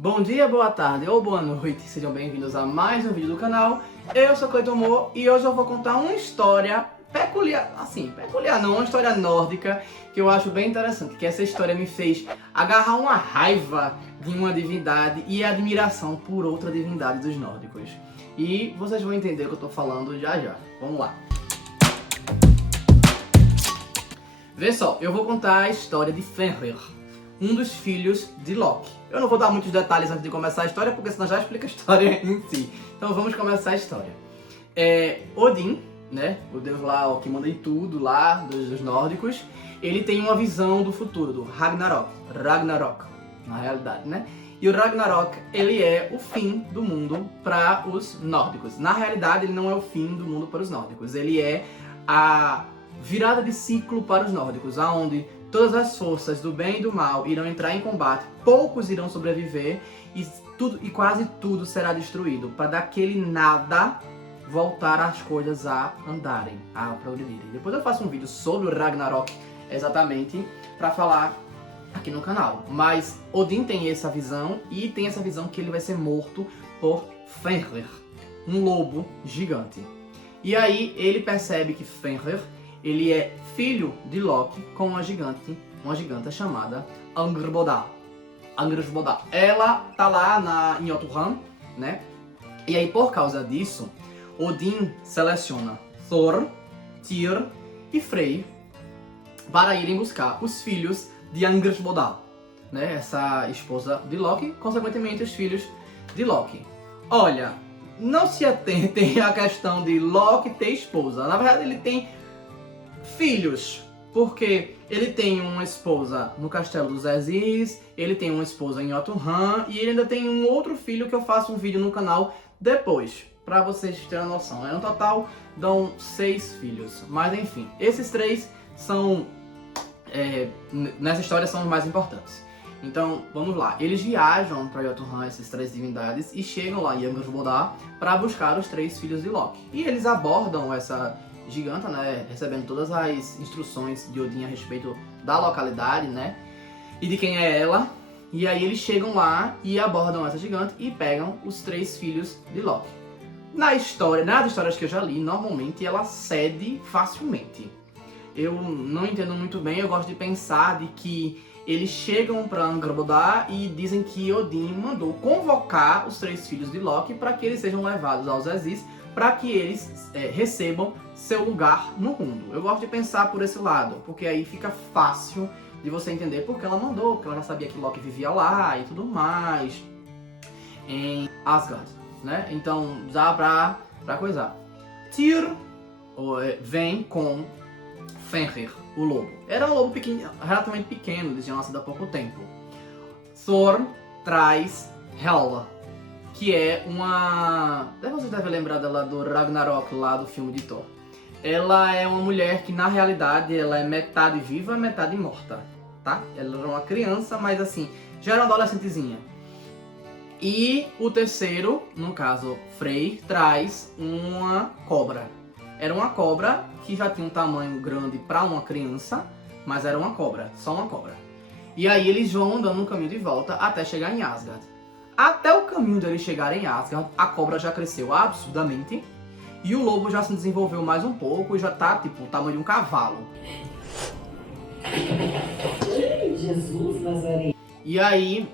Bom dia, boa tarde ou boa noite, sejam bem-vindos a mais um vídeo do canal. Eu sou Cleiton Mo e hoje eu vou contar uma história peculiar, não, uma história nórdica que eu acho bem interessante, que essa história me fez agarrar uma raiva de uma divindade e admiração por outra divindade dos nórdicos. E vocês vão entender o que eu tô falando já já. Vamos lá. Vê só, eu vou contar a história de Fenrir, um dos filhos de Loki. Eu não vou dar muitos detalhes antes de começar a história, porque senão já explica a história em si. Então vamos começar a história. Odin, né, o deus lá, o que manda em tudo lá, dos nórdicos, ele tem uma visão do futuro, do Ragnarok, na realidade, né? E o Ragnarok, ele é o fim do mundo para os nórdicos. Na realidade, ele não é o fim do mundo para os nórdicos, ele é a virada de ciclo para os nórdicos, aonde todas as forças do bem e do mal irão entrar em combate, poucos irão sobreviver e quase tudo será destruído, para daquele nada voltar as coisas a andarem, a progredirem. Depois eu faço um vídeo sobre o Ragnarok, exatamente, para falar aqui no canal. Mas Odin tem essa visão, e tem essa visão que ele vai ser morto por Fenrir, um lobo gigante. E aí ele percebe que Fenrir, ele é filho de Loki com uma giganta chamada Angrboda. Ela tá lá em Jotunheim, né? E aí por causa disso, Odin seleciona Thor, Tyr e Freyr para irem buscar os filhos de Angrboda, né? Essa esposa de Loki, consequentemente os filhos de Loki. Olha, não se atentem à questão de Loki ter esposa. Na verdade ele tem filhos, porque ele tem uma esposa no castelo dos Aziz, ele tem uma esposa em Jotunheim e ele ainda tem um outro filho que eu faço um vídeo no canal depois, para vocês terem uma noção. No total dão 6 filhos, mas enfim, esses 3 são, nessa história são os mais importantes. Então vamos lá, eles viajam para Jotunheim, essas 3 divindades, e chegam lá em Angrboda para buscar os 3 filhos de Loki. E eles abordam essa giganta, né, recebendo todas as instruções de Odin a respeito da localidade, né, e de quem é ela. E aí eles chegam lá e abordam essa gigante e pegam os 3 filhos de Loki. Nas histórias que eu já li, normalmente ela cede facilmente. Eu não entendo muito bem, eu gosto de pensar de que eles chegam para Angrboda e dizem que Odin mandou convocar os 3 filhos de Loki para que eles sejam levados aos Aziz, para que eles recebam seu lugar no mundo. Eu gosto de pensar por esse lado, porque aí fica fácil de você entender porque ela mandou, porque ela já sabia que Loki vivia lá e tudo mais, em Asgard, né? Então dá pra coisar. Tyr vem com Fenrir, o lobo. Era um lobo relativamente pequeno, eles tinham nascido há pouco tempo. Thor traz Hela, que é uma... Vocês devem lembrar dela do Ragnarok, lá do filme de Thor. Ela é uma mulher que, na realidade, ela é metade viva, metade morta, tá? Ela era uma criança, mas assim, já era uma adolescentezinha. E o terceiro, no caso, Freyr, traz uma cobra. Era uma cobra que já tinha um tamanho grande para uma criança, mas era uma cobra, só uma cobra. E aí eles vão andando no caminho de volta até chegar em Asgard. Até o caminho deles chegarem em Asgard, a cobra já cresceu absurdamente e o lobo já se desenvolveu mais um pouco e já tá tipo o tamanho de um cavalo. Jesus Nazaré. E aí,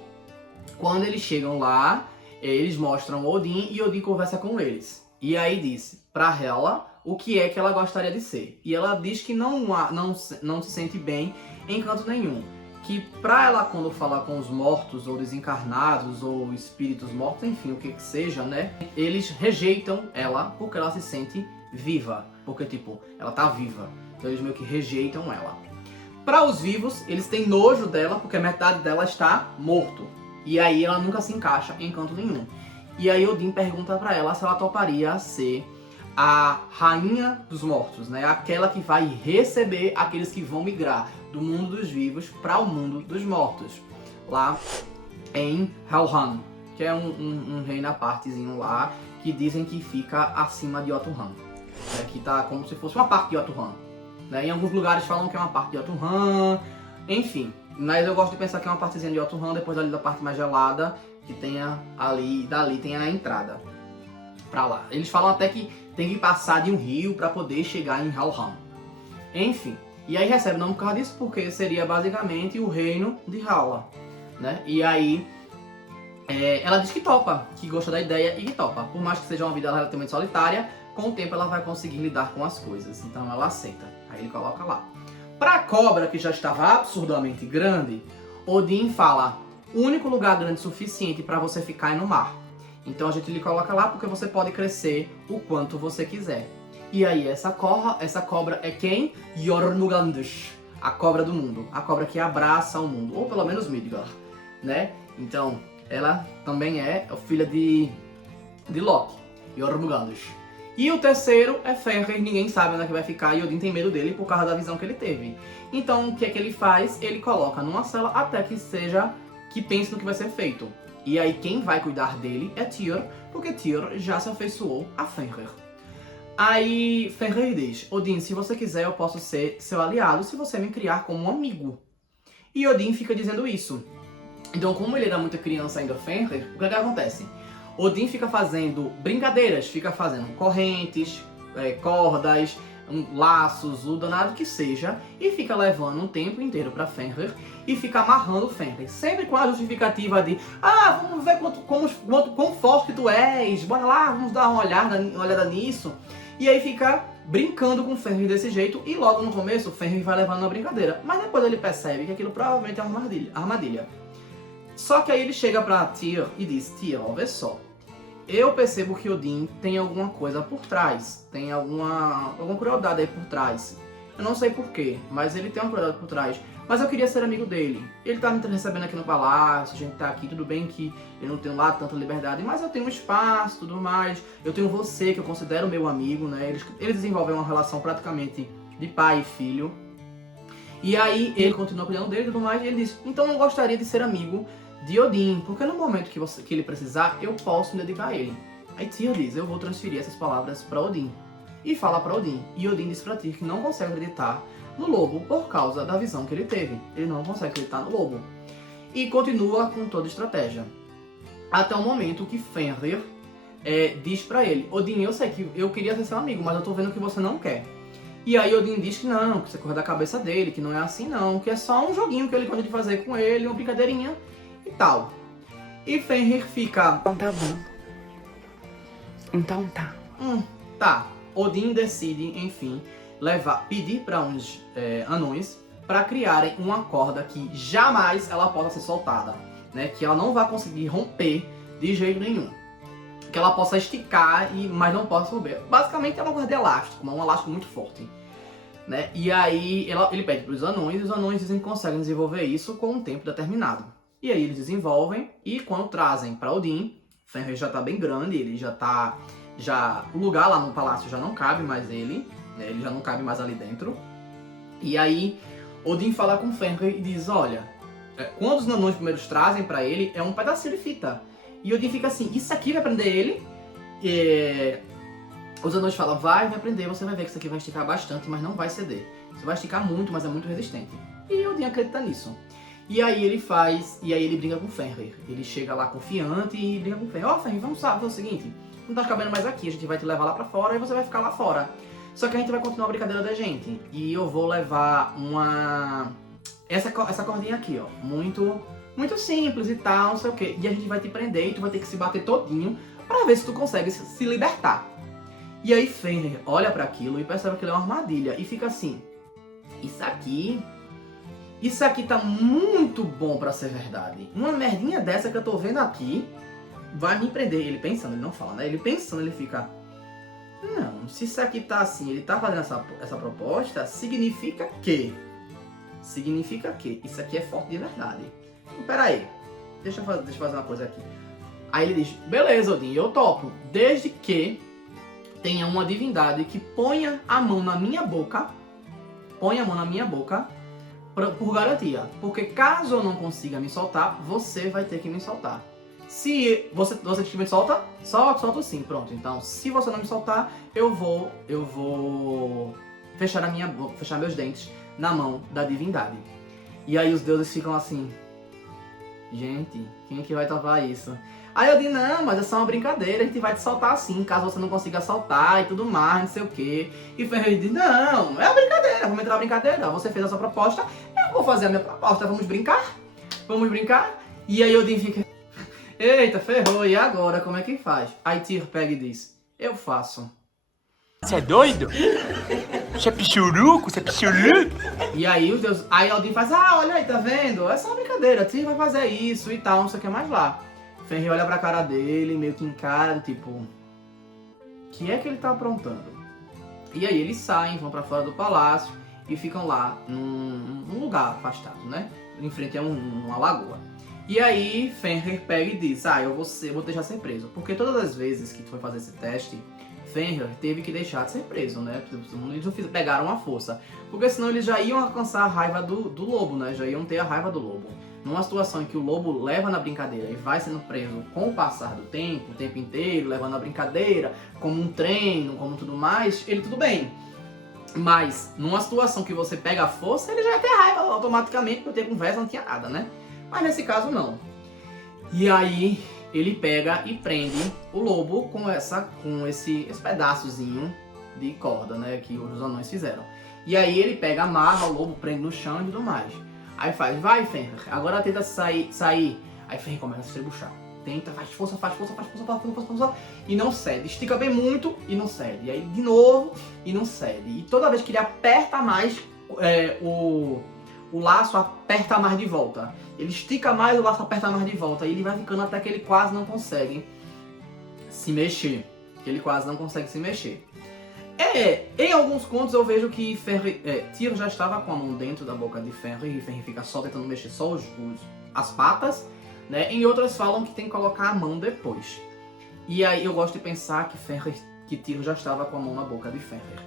quando eles chegam lá, eles mostram Odin e Odin conversa com eles. E aí diz pra Hela o que é que ela gostaria de ser. E ela diz que não se sente bem em canto nenhum. Que pra ela, quando falar com os mortos, ou desencarnados, ou espíritos mortos, enfim, o que seja, né? Eles rejeitam ela porque ela se sente viva. Porque, tipo, ela tá viva. Então eles meio que rejeitam ela. Pra os vivos, eles têm nojo dela porque metade dela está morto. E aí ela nunca se encaixa em canto nenhum. E aí Odin pergunta pra ela se ela toparia ser a rainha dos mortos, né? Aquela que vai receber aqueles que vão migrar do mundo dos vivos para o mundo dos mortos, lá em Helheim, que é um reino à partezinho lá, que dizem que fica acima de Jotunheim, né? Que tá como se fosse uma parte de Jotunheim, né? Em alguns lugares falam que é uma parte de Jotunheim, enfim. Mas eu gosto de pensar que é uma partezinha de Jotunheim, depois ali da parte mais gelada, que tenha ali, dali tem a entrada pra lá. Eles falam até que tem que passar de um rio pra poder chegar em Helheim. Enfim, e aí recebe o nome por causa disso, porque seria basicamente o reino de Hala, né? E aí ela diz que topa, que gosta da ideia e que topa. Por mais que seja uma vida relativamente solitária, com o tempo ela vai conseguir lidar com as coisas. Então ela aceita. Aí ele coloca lá. Pra cobra, que já estava absurdamente grande, Odin fala: o único lugar grande o suficiente para você ficar é no mar. Então a gente lhe coloca lá porque você pode crescer o quanto você quiser. E aí essa cobra é quem? Jormungandr, a cobra do mundo. A cobra que abraça o mundo. Ou pelo menos Midgard, né? Então, ela também é filha de Loki, Jormungandr. E o terceiro é Fenrir, ninguém sabe onde é que vai ficar e Odin tem medo dele por causa da visão que ele teve. Então o que é que ele faz? Ele coloca numa cela até que pense no que vai ser feito. E aí quem vai cuidar dele é Tyr, porque Tyr já se afeiçoou a Fenrir. Aí Fenrir diz: Odin, se você quiser eu posso ser seu aliado se você me criar como um amigo. E Odin fica dizendo isso. Então como ele era muita criança ainda, Fenrir, o que acontece? Odin fica fazendo brincadeiras, fica fazendo correntes, cordas, laços, o danado que seja, e fica levando um tempo inteiro pra Fenrir e fica amarrando Fenrir. Sempre com a justificativa de: vamos ver quão forte tu és, bora lá, vamos dar uma olhada nisso. E aí fica brincando com Fenrir desse jeito, e logo no começo Fenrir vai levando uma brincadeira, mas depois ele percebe que aquilo provavelmente é uma armadilha. Só que aí ele chega pra Tyr e diz: Tyr, ó, vê só, eu percebo que Odin tem alguma coisa por trás, tem alguma crueldade aí por trás. Eu não sei porquê, mas ele tem uma crueldade por trás. Mas eu queria ser amigo dele. Ele tá me recebendo aqui no palácio, a gente tá aqui, tudo bem que eu não tenho lá tanta liberdade, mas eu tenho um espaço, tudo mais. Eu tenho você, que eu considero meu amigo, né? Eles desenvolvem uma relação praticamente de pai e filho. E aí ele continua cuidando dele e tudo mais, e ele diz: então eu gostaria de ser amigo de Odin, porque no momento que ele precisar, eu posso me dedicar a ele. Aí Tyr diz: eu vou transferir essas palavras para Odin. E fala para Odin. E Odin diz para Tyr que não consegue acreditar no lobo por causa da visão que ele teve. Ele não consegue acreditar no lobo. E continua com toda a estratégia. Até o momento que Fenrir diz para ele: Odin, eu sei que eu queria ser seu amigo, mas eu tô vendo que você não quer. E aí Odin diz que não, que você corre da cabeça dele, que não é assim não, que é só um joguinho que ele gosta de fazer com ele, uma brincadeirinha e tal. E Fenrir fica: então tá bom. Então tá. Tá. Odin decide, enfim, pedir para uns anões para criarem uma corda que jamais ela possa ser soltada, né? Que ela não vai conseguir romper de jeito nenhum. Que ela possa esticar, mas não possa romper. Basicamente é uma corda de elástico, um elástico muito forte, né? E aí ele pede para os anões, e os anões dizem que conseguem desenvolver isso com um tempo determinado. E aí eles desenvolvem, e quando trazem para Odin, Fenrir já tá bem grande, ele o lugar lá no palácio já não cabe mais ele, né? Ele já não cabe mais ali dentro. E aí Odin fala com Fenrir e diz: olha, quando os anões primeiros trazem para ele, é um pedacinho de fita. E Odin fica assim: isso aqui vai prender ele? E os anões falam: vai prender, você vai ver que isso aqui vai esticar bastante, mas não vai ceder. Isso vai esticar muito, mas é muito resistente. E Odin acredita nisso. E aí ele brinca com Fenrir. Ele chega lá confiante e brinca com Fenrir: Fenrir, vamos fazer o seguinte, não tá cabendo mais aqui, a gente vai te levar lá pra fora e você vai ficar lá fora. Só que a gente vai continuar a brincadeira da gente. E eu vou levar essa cordinha aqui, ó. Muito simples e tal, não sei o quê. E a gente vai te prender e tu vai ter que se bater todinho pra ver se tu consegue se libertar. E aí Fenrir olha pra aquilo e percebe que ele é uma armadilha. E fica assim: isso aqui tá muito bom pra ser verdade. Uma merdinha dessa que eu tô vendo aqui vai me prender. Ele pensando, ele não fala, né? Ele pensando, ele fica: não, se isso aqui tá assim, ele tá fazendo essa proposta, significa que isso aqui é forte de verdade. Então, pera aí, deixa eu fazer uma coisa aqui. Aí ele diz: beleza, Odin, eu topo, desde que tenha uma divindade que ponha a mão na minha boca, por garantia. Porque caso eu não consiga me soltar, você vai ter que me soltar. Se você me solta, solto sim, pronto. Então, se você não me soltar, eu vou fechar meus dentes na mão da divindade. E aí os deuses ficam assim, gente, quem é que vai topar isso? Aí eu digo, não, mas é só uma brincadeira, a gente vai te soltar assim, caso você não consiga soltar e tudo mais, não sei o quê. E Fenrir diz, não, é uma brincadeira, vamos entrar na brincadeira, você fez a sua proposta, eu vou fazer a minha proposta, vamos brincar? Vamos brincar? E aí Odin fica, eita, ferrou, e agora, como é que faz? Aí Tyr pega e diz, eu faço. Você é doido? Você é pichuruco? Você é pichuruco? E aí os deuses, aí Odin faz, ah, olha aí, tá vendo? É só uma brincadeira, Tyr vai fazer isso e tal, não sei o que mais lá. Fenrir olha pra cara dele, meio que encara, tipo, o que é que ele tá aprontando? E aí eles saem, vão pra fora do palácio e ficam lá num lugar afastado, né? Em frente a uma lagoa. E aí Fenrir pega e diz, eu vou deixar ser preso. Porque todas as vezes que tu foi fazer esse teste, Fenrir teve que deixar de ser preso, né? Eles não pegaram a força. Porque senão eles já iam alcançar a raiva do lobo, né? Já iam ter a raiva do lobo. Numa situação em que o lobo leva na brincadeira e vai sendo preso com o passar do tempo, o tempo inteiro, levando a brincadeira, como um treino, como tudo mais, ele tudo bem. Mas, numa situação que você pega a força, ele já ia ter raiva automaticamente, por ter conversa, não tinha nada, né? Mas nesse caso, não. E aí, ele pega e prende o lobo com esse pedaçozinho de corda, né? Que os anões fizeram. E aí, ele pega, amarra o lobo, prende no chão e tudo mais. Aí faz, vai Fenrir, agora tenta sair. Aí Fenrir começa a se estrebuchar. Tenta, faz força, e não cede. Estica bem muito e não cede. E aí de novo e não cede. E toda vez que ele aperta mais, o laço aperta mais de volta. Ele estica mais, o laço aperta mais de volta. E ele vai ficando até que ele quase não consegue se mexer. Em alguns contos eu vejo que Tyr já estava com a mão dentro da boca de Fenrir e Fenrir fica só tentando mexer só as patas, né? Em outras falam que tem que colocar a mão depois. E aí eu gosto de pensar que Tyr já estava com a mão na boca de Fenrir.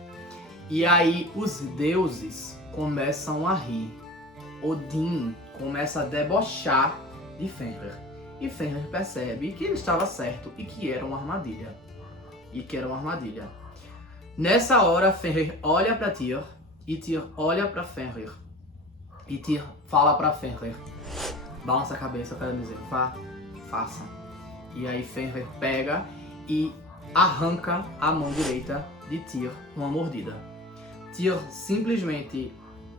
E aí os deuses começam a rir. Odin começa a debochar de Fenrir. E Fenrir percebe que ele estava certo e que era uma armadilha. Nessa hora, Fenrir olha pra Tyr e Tyr olha pra Fenrir. E Tyr fala pra Fenrir, balança a cabeça para dizer, faça. E aí Fenrir pega e arranca a mão direita de Tyr numa mordida. Tyr simplesmente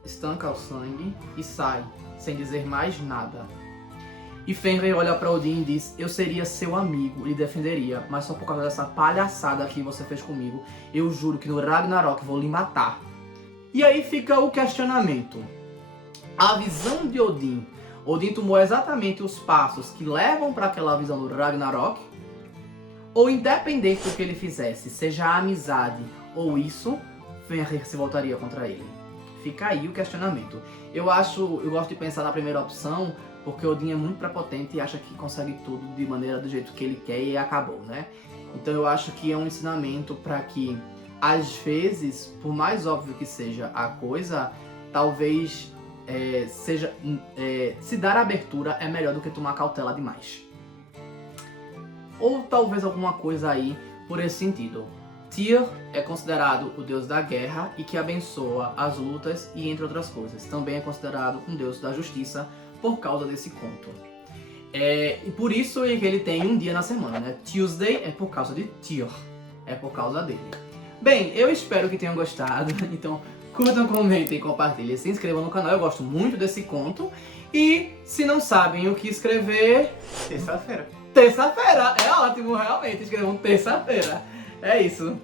estanca o sangue e sai, sem dizer mais nada. E Fenrir olha pra Odin e diz, eu seria seu amigo e lhe defenderia, mas só por causa dessa palhaçada que você fez comigo, eu juro que no Ragnarok vou lhe matar. E aí fica o questionamento. A visão de Odin tomou exatamente os passos que levam para aquela visão do Ragnarok? Ou independente do que ele fizesse, seja a amizade ou isso, Fenrir se voltaria contra ele? Fica aí o questionamento. Eu gosto de pensar na primeira opção, porque Odin é muito prepotente e acha que consegue tudo de maneira do jeito que ele quer e acabou, né? Então eu acho que é um ensinamento para que, às vezes, por mais óbvio que seja a coisa, talvez se dar abertura é melhor do que tomar cautela demais. Ou talvez alguma coisa aí por esse sentido. Tyr é considerado o deus da guerra e que abençoa as lutas e entre outras coisas. Também é considerado um deus da justiça por causa desse conto. E por isso é que ele tem um dia na semana, né? Tuesday é por causa de Tyr. É por causa dele. Bem, eu espero que tenham gostado. Então curtam, comentem, compartilhem, se inscrevam no canal. Eu gosto muito desse conto. E se não sabem o que escrever... Terça-feira. Terça-feira! É ótimo, realmente. Escrevam terça-feira. É isso.